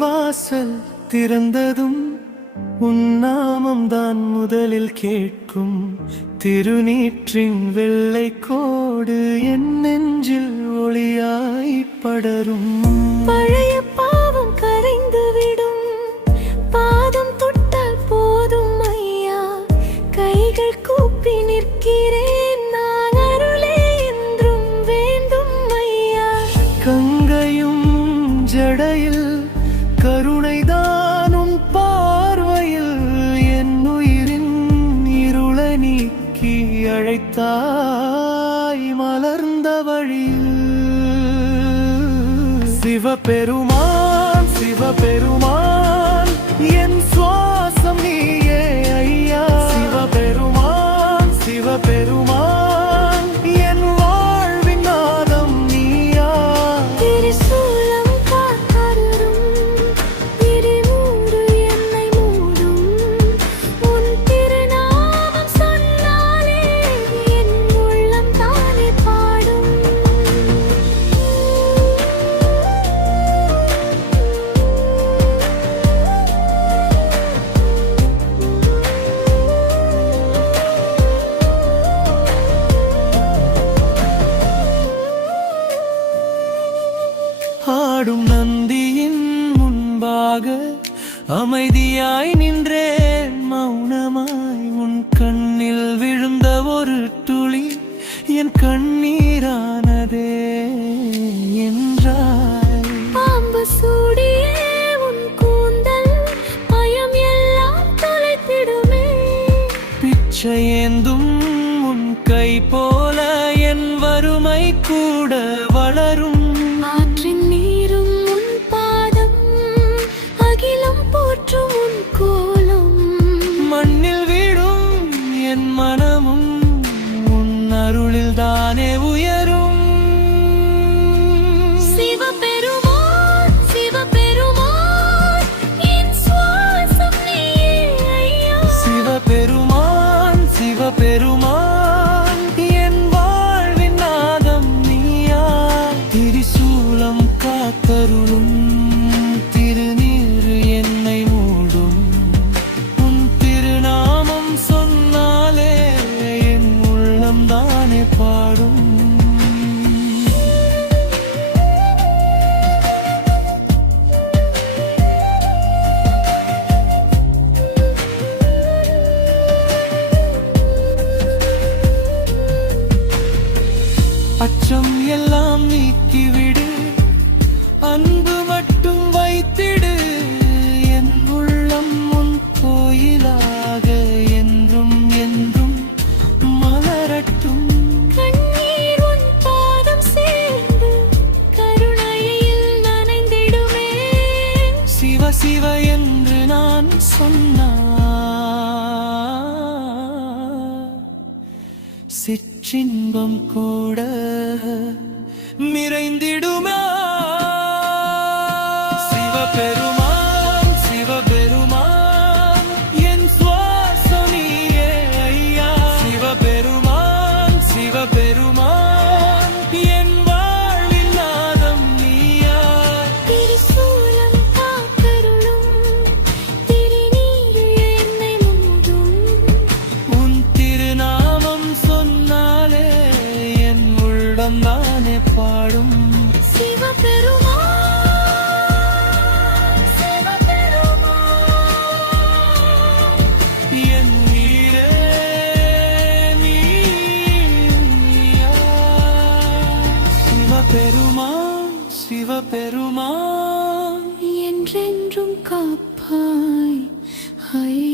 வாசல் திறந்ததும் உன் நாமம் தான் முதலில் கேட்கும். திருநீற்றின் வெள்ளை கோடு என் நெஞ்சில் ஒளியாய் படரும். பழைய பாவம் கரைந்துவிடும், பாதம் தொட்டால் போதும் ஐயா. கைகள் கூப்பி நிற்கிறேன் நான், அருளே என்றும் வேண்டும் ஐயா. கங்கையும் ஜடையில் கருணைதானும் பார்வையில் என் உயிரின் இருளை நீக்கி அழைத்தாய் மலர்ந்த வழியில். சிவபெருமான் சிவபெருமான் என் சுவாசம் நீயே ஐயா. சிவபெருமான் சிவபெருமான் என் வாழ்வின் நாதம் நீயா. திரிசூலம் காத்தருளும், திரிமூடு என்னை மூடும். உன் திருநாமம் சொன்னாலே என் உள்ளம் தானே பாடும். ஆடும் நந்தியின் முன்பாக அமைதியாய் நின்றேன் மௌனமாய். உன் கண்ணில் விழுந்த ஒரு துளி என் கண்ணீரானதே என்றாய். பாம்பு சூடியே உன் கூந்தல் பயம் எல்லாம் தொலைத்திடுமே. பிச்சை ஏந்தும் உன் கை போல என் வறுமை கூட வளரும். ஆற்றின் நீரும் உன் பாதம், அகிலம் போற்றும் உன் கோலம். மண்ணில் வீடும் என் மனமும் உன் அருளில் தானே உயரும். சிவபெருமான் சிவபெருமான் என் சுவாசம் நீயே ஐயா. சிவபெருமான் சிவபெருமான் என் வாழ்வின் நாதம் நீயா. திரிசூலம் காத்தருளும், திருநீறு என்னை மூடும். உன் திருநாமம் சொன்னாலே என் உள்ளம் தானே பாடும். அச்சம் எல்லாம் நீக்கிவிடு, அன்பு மட்டும் வைத்திடு. என் உள்ளம் உன் கோயிலாக என்றும் என்றும் மலரட்டும். கண்ணீர் உன் பாதம் சேர்ந்து கருணையில் நனைந்திடுமே. சிவ சிவ என்று நான் சொன்னா சிற்றின்பம் கூட நிறைந்திடுமா. சிவபெருமான் சிவபெருமான் என் சுவாசம் நீயே ஐயா. சிவபெருமான் சிவபெருமான் என் வாழ்வின் நாதம் நீயா. திரிசூலம் காத்தருளும், திருநீறு என்னை மூடும். உன் திருநாமம் சொன்னாலே என் உள்ளம் தானே பாடும். சிவபெருமான் சிவபெருமான் என் உயிரே நீயா. சிவபெருமான் சிவபெருமான் என்றென்றும் காப்பாய் ஐயா.